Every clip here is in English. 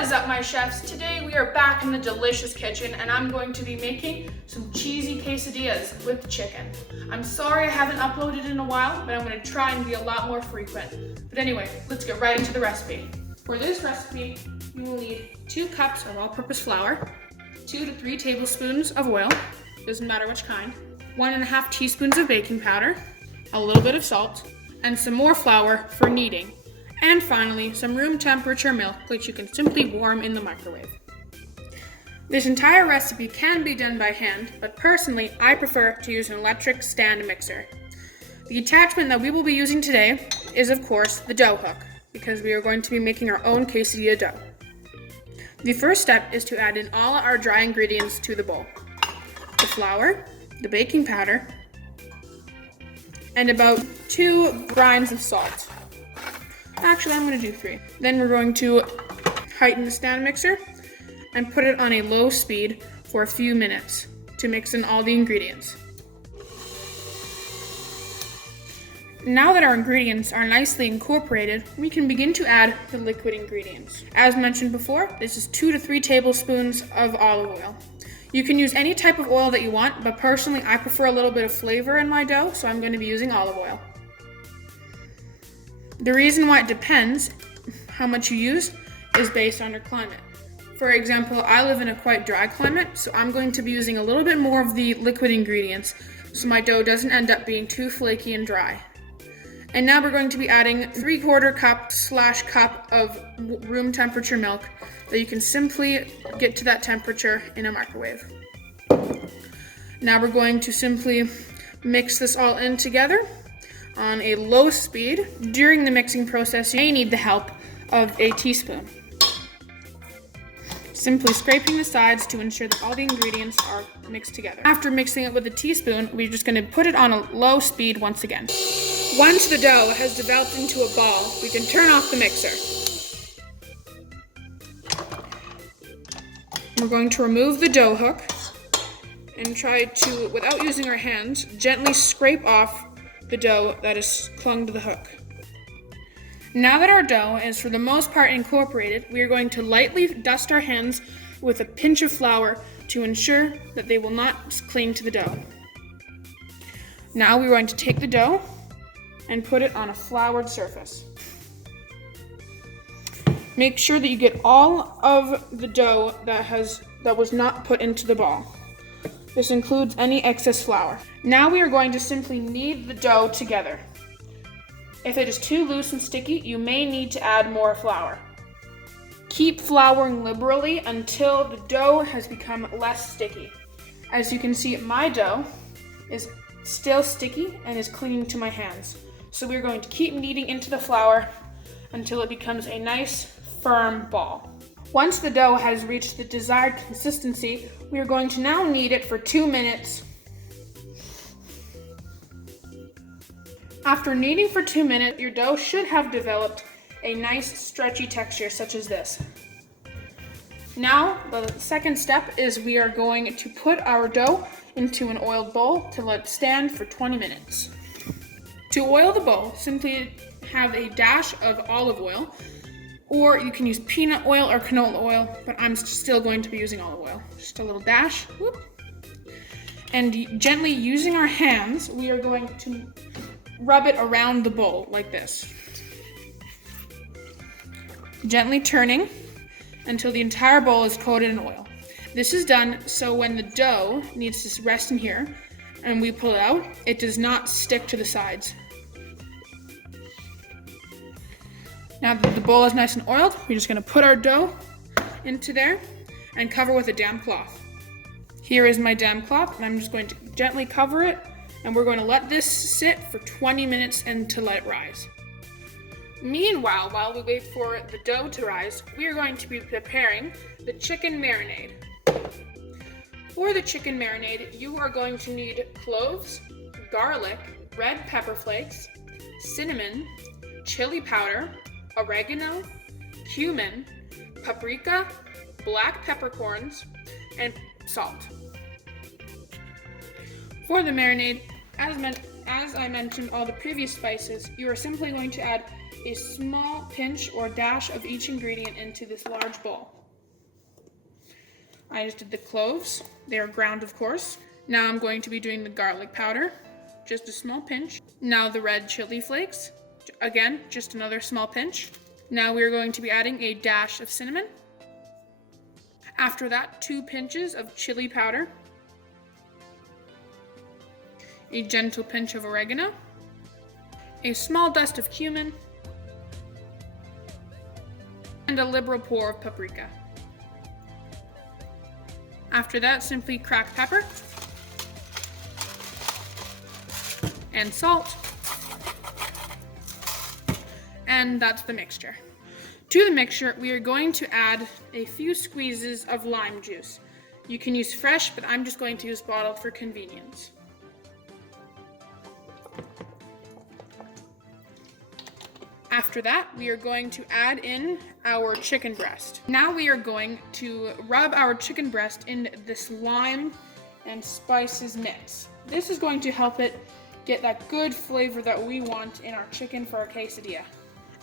What is up, my chefs? Today we are back in the delicious kitchen and I'm going to be making some cheesy quesadillas with chicken. I'm sorry I haven't uploaded in a while, but I'm going to try and be a lot more frequent. But anyway, let's get right into the recipe. For this recipe, you will need 2 cups of all-purpose flour, 2 to 3 tablespoons of oil, doesn't matter which kind, 1.5 teaspoons of baking powder, a little bit of salt, and some more flour for kneading. And finally, some room temperature milk, which you can simply warm in the microwave. This entire recipe can be done by hand, but personally, I prefer to use an electric stand mixer. The attachment that we will be using today is, of course, the dough hook, because we are going to be making our own quesadilla dough. The first step is to add in all our dry ingredients to the bowl. The flour, the baking powder, and about 2 grinds of salt. Actually, I'm going to do 3. Then we're going to heighten the stand mixer and put it on a low speed for a few minutes to mix in all the ingredients. Now that our ingredients are nicely incorporated, we can begin to add the liquid ingredients. As mentioned before, this is 2 to 3 tablespoons of olive oil. You can use any type of oil that you want, but personally I prefer a little bit of flavor in my dough, so I'm going to be using olive oil. The reason why it depends how much you use is based on your climate. For example, I live in a quite dry climate, so I'm going to be using a little bit more of the liquid ingredients so my dough doesn't end up being too flaky and dry. And now we're going to be adding 3/4 cup of room temperature milk that you can simply get to that temperature in a microwave. Now we're going to simply mix this all in together on a low speed. During the mixing process, you may need the help of a teaspoon. Simply scraping the sides to ensure that all the ingredients are mixed together. After mixing it with a teaspoon, we're just going to put it on a low speed once again. Once the dough has developed into a ball, we can turn off the mixer. We're going to remove the dough hook and try to, without using our hands, gently scrape off the dough that is clung to the hook. Now that our dough is for the most part incorporated, we are going to lightly dust our hands with a pinch of flour to ensure that they will not cling to the dough. Now we're going to take the dough and put it on a floured surface. Make sure that you get all of the dough that was not put into the ball. This includes any excess flour. Now we are going to simply knead the dough together. If it is too loose and sticky, you may need to add more flour. Keep flouring liberally until the dough has become less sticky. As you can see, my dough is still sticky and is clinging to my hands. So we're going to keep kneading into the flour until it becomes a nice, firm ball. Once the dough has reached the desired consistency, we are going to now knead it for 2 minutes. After kneading for 2 minutes, your dough should have developed a nice stretchy texture such as this. Now, the second step is we are going to put our dough into an oiled bowl to let it stand for 20 minutes. To oil the bowl, simply have a dash of olive oil, or you can use peanut oil or canola oil, but I'm still going to be using olive oil. Just a little dash. Whoop. And gently using our hands, we are going to rub it around the bowl like this. Gently turning until the entire bowl is coated in oil. This is done so when the dough needs to rest in here and we pull it out, it does not stick to the sides. Now that the bowl is nice and oiled, we're just going to put our dough into there and cover with a damp cloth. Here is my damp cloth, and I'm just going to gently cover it, and we're going to let this sit for 20 minutes and to let it rise. Meanwhile, while we wait for the dough to rise, we are going to be preparing the chicken marinade. For the chicken marinade, you are going to need cloves, garlic, red pepper flakes, cinnamon, chili powder, oregano, cumin, paprika, black peppercorns, and salt. For the marinade, as I mentioned all the previous spices, you are simply going to add a small pinch or dash of each ingredient into this large bowl. I just did the cloves. They are ground, of course. Now I'm going to be doing the garlic powder, just a small pinch. Now the red chili flakes, again, just another small pinch. Now we're going to be adding a dash of cinnamon. After that, 2 pinches of chili powder, a gentle pinch of oregano, a small dust of cumin, and a liberal pour of paprika. After that, simply crack pepper and salt, and that's the mixture. To the mixture, we are going to add a few squeezes of lime juice. You can use fresh, but I'm just going to use bottled for convenience. After that, we are going to add in our chicken breast. Now we are going to rub our chicken breast in this lime and spices mix. This is going to help it get that good flavor that we want in our chicken for our quesadilla.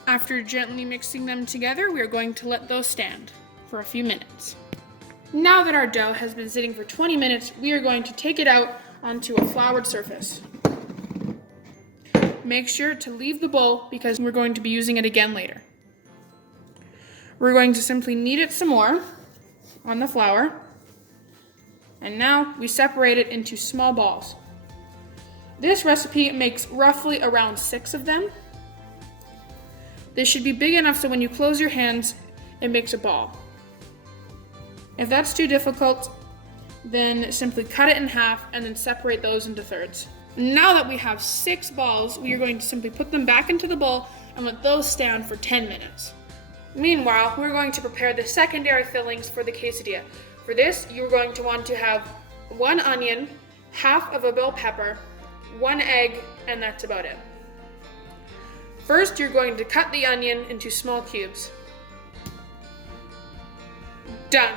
After gently mixing them together, we are going to let those stand for a few minutes. Now that our dough has been sitting for 20 minutes, we are going to take it out onto a floured surface. Make sure to leave the bowl because we're going to be using it again later. We're going to simply knead it some more on the flour. And now we separate it into small balls. This recipe makes roughly around 6 of them. This should be big enough so when you close your hands, it makes a ball. If that's too difficult, then simply cut it in half and then separate those into thirds. Now that we have 6 balls, we are going to simply put them back into the bowl and let those stand for 10 minutes. Meanwhile, we're going to prepare the secondary fillings for the quesadilla. For this, you're going to want to have 1 onion, half of a bell pepper, 1 egg, and that's about it. First, you're going to cut the onion into small cubes. Done.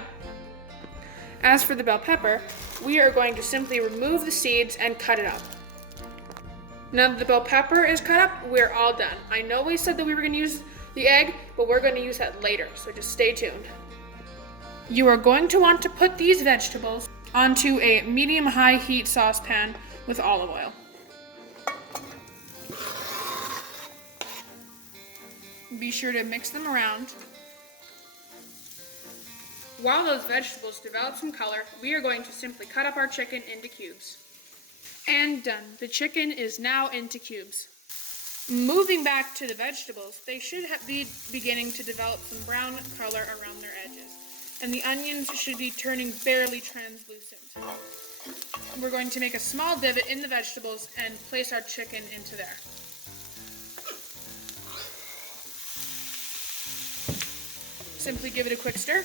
As for the bell pepper, we are going to simply remove the seeds and cut it up. Now that the bell pepper is cut up, we're all done. I know we said that we were going to use the egg, but we're going to use that later, so just stay tuned. You are going to want to put these vegetables onto a medium-high heat saucepan with olive oil. Be sure to mix them around. While those vegetables develop some color, we are going to simply cut up our chicken into cubes. And done. The chicken is now into cubes. Moving back to the vegetables, they should be beginning to develop some brown color around their edges. And the onions should be turning barely translucent. We're going to make a small divot in the vegetables and place our chicken into there. Simply give it a quick stir.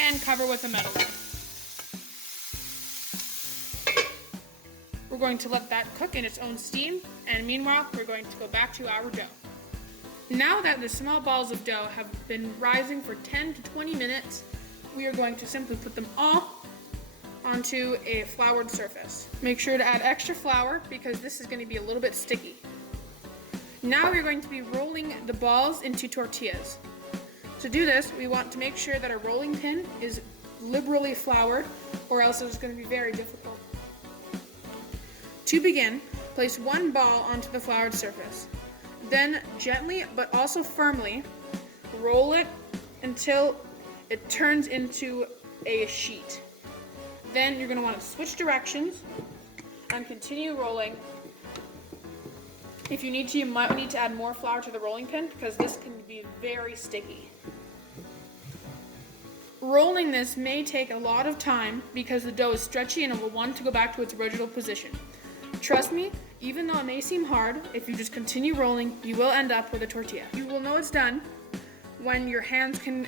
And cover with a metal lid. We're going to let that cook in its own steam, and meanwhile, we're going to go back to our dough. Now that the small balls of dough have been rising for 10 to 20 minutes, we are going to simply put them all onto a floured surface. Make sure to add extra flour because this is going to be a little bit sticky. Now we're going to be rolling the balls into tortillas. To do this, we want to make sure that our rolling pin is liberally floured, or else it's going to be very difficult. To begin, place 1 ball onto the floured surface. Then gently, but also firmly, roll it until it turns into a sheet. Then you're going to want to switch directions and continue rolling. If you need to, you might need to add more flour to the rolling pin because this can be very sticky. Rolling this may take a lot of time because the dough is stretchy and it will want to go back to its original position. Trust me, even though it may seem hard, if you just continue rolling, you will end up with a tortilla. You will know it's done when your hands can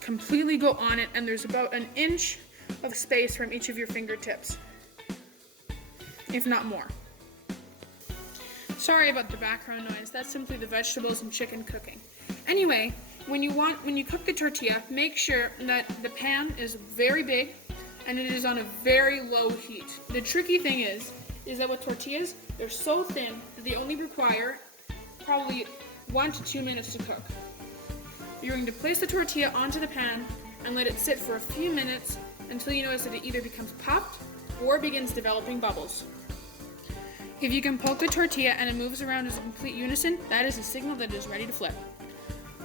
completely go on it and there's about 1 inch of space from each of your fingertips, if not more. Sorry about the background noise, that's simply the vegetables and chicken cooking. Anyway, when you cook the tortilla, make sure that the pan is very big and it is on a very low heat. The tricky thing is is that with tortillas, they're so thin that they only require probably 1 to 2 minutes to cook. You're going to place the tortilla onto the pan and let it sit for a few minutes until you notice that it either becomes puffed or begins developing bubbles. If you can poke the tortilla and it moves around as a complete unison, that is a signal that it is ready to flip.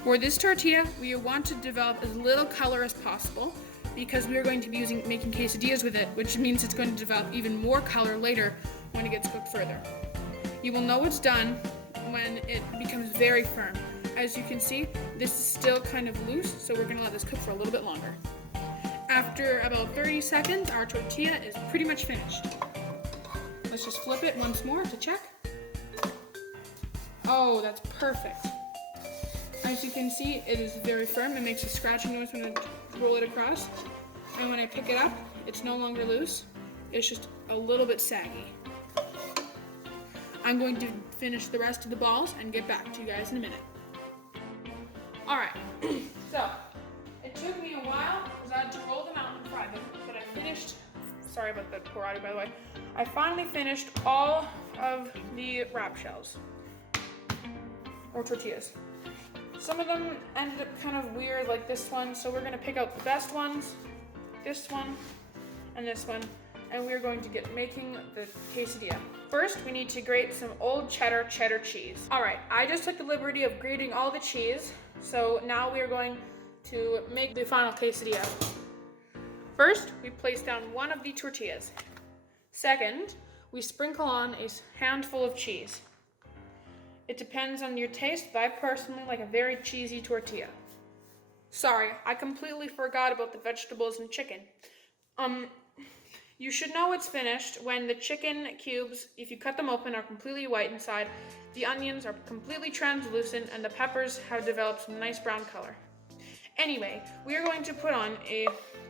For this tortilla, we want to develop as little color as possible because we are going to be making quesadillas with it, which means it's going to develop even more color later when it gets cooked further. You will know it's done when it becomes very firm. As you can see, this is still kind of loose, so we're going to let this cook for a little bit longer. After about 30 seconds, our tortilla is pretty much finished. Let's just flip it once more to check. Oh, that's perfect. As you can see, it is very firm. It makes a scratching noise when I roll it across. And when I pick it up, it's no longer loose. It's just a little bit saggy. I'm going to finish the rest of the balls and get back to you guys in a minute. All right, so it took me a while because I had to roll them out and fry them, but I finished, sorry about that poor audio by the way, I finally finished all of the wrap shells, or tortillas. Some of them ended up kind of weird like this one, so we're gonna pick out the best ones, this one, and this one, and we're going to get making the quesadilla. First, we need to grate some old cheddar cheese. All right, I just took the liberty of grating all the cheese, so now we are going to make the final quesadilla. First, we place down one of the tortillas. Second, we sprinkle on a handful of cheese. It depends on your taste, but I personally like a very cheesy tortilla. Sorry, I completely forgot about the vegetables and chicken. You should know it's finished when the chicken cubes, if you cut them open, are completely white inside, the onions are completely translucent, and the peppers have developed some nice brown color. Anyway, we are going to put on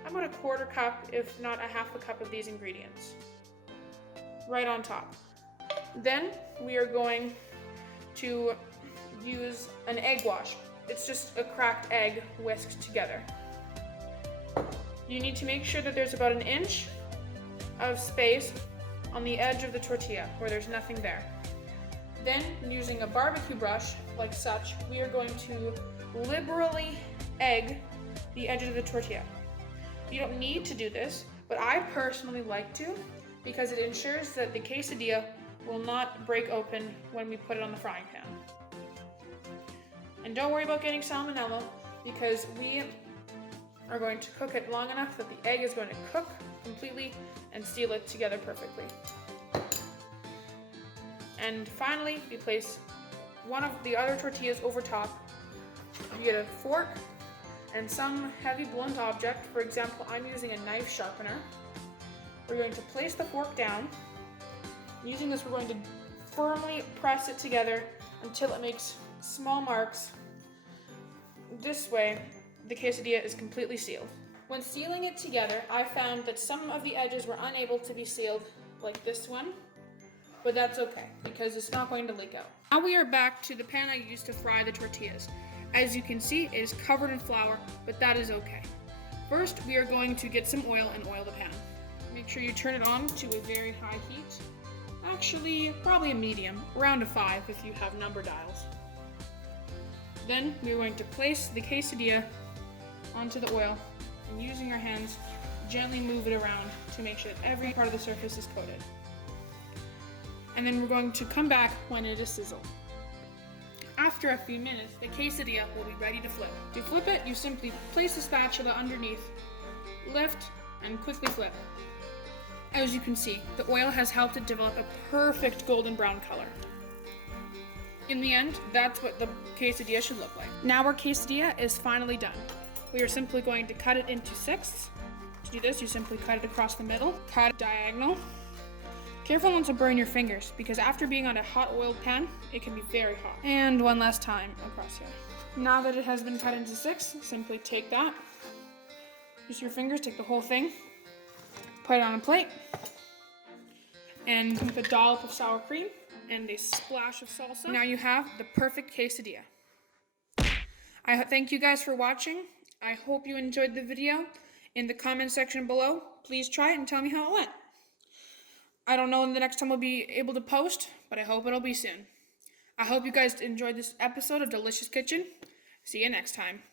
about a 1/4 cup, if not a 1/2 cup of these ingredients, right on top. Then we are going to use an egg wash. It's just a cracked egg whisked together. You need to make sure that there's about 1 inch of space on the edge of the tortilla where there's nothing there. Then, using a barbecue brush like such, we are going to liberally egg the edge of the tortilla. You don't need to do this, but I personally like to because it ensures that the quesadilla will not break open when we put it on the frying pan. And don't worry about getting salmonella because we are going to cook it long enough that the egg is going to cook completely and seal it together perfectly. And finally, we place one of the other tortillas over top. You get a fork and some heavy blunt object. For example, I'm using a knife sharpener. We're going to place the fork down. Using this, we're going to firmly press it together until it makes small marks. This way, the quesadilla is completely sealed. When sealing it together, I found that some of the edges were unable to be sealed, like this one, but that's okay because it's not going to leak out. Now we are back to the pan I used to fry the tortillas. As you can see, it is covered in flour, but that is okay. First, we are going to get some oil and oil the pan. Make sure you turn it on to a very high heat. Actually, probably a medium, around a 5 if you have number dials. Then we're going to place the quesadilla onto the oil and using our hands, gently move it around to make sure that every part of the surface is coated. And then we're going to come back when it is sizzled. After a few minutes, the quesadilla will be ready to flip. To flip it, you simply place the spatula underneath, lift, and quickly flip. As you can see, the oil has helped it develop a perfect golden brown color. In the end, that's what the quesadilla should look like. Now our quesadilla is finally done. We are simply going to cut it into 6. To do this, you simply cut it across the middle, cut it diagonal. Careful not to burn your fingers, because after being on a hot oiled pan, it can be very hot. And one last time across here. Now that it has been cut into 6, simply take that, use your fingers, take the whole thing, put it on a plate, and with a dollop of sour cream and a splash of salsa, now you have the perfect quesadilla. I thank you guys for watching. I hope you enjoyed the video. In the comment section below, please try it and tell me how it went. I don't know when the next time we'll be able to post, but I hope it'll be soon. I hope you guys enjoyed this episode of Delicious Kitchen. See you next time.